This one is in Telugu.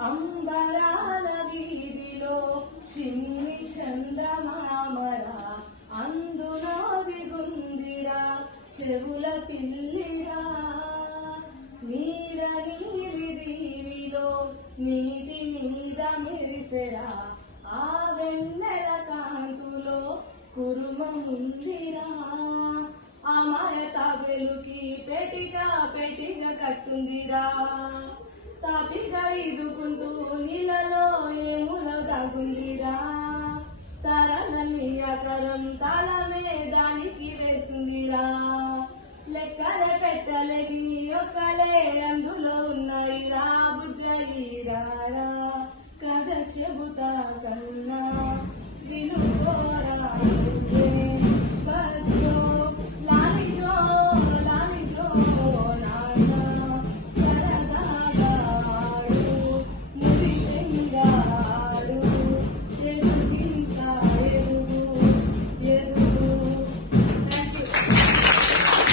అంబరాల వీధిలో చిన్ని చందమామరా అందున విగుందిరా చెవుల పిల్లిరా నీడ నీలి దీవిలో నీటి మీద మెరిసెరా ఆ వెన్నెల కాంతులో కురుమముందిరా అమాయ తాబెలుకి పెటిగా కట్టుందిరా తాపిగా ఇదుకుంటూ నీళ్ళలో ఏములో దాగుందిరా తరలని అకరం తలమే దానికి వేసిందిరా లెక్కలే పెట్టలేని ఒక్కలే అందులో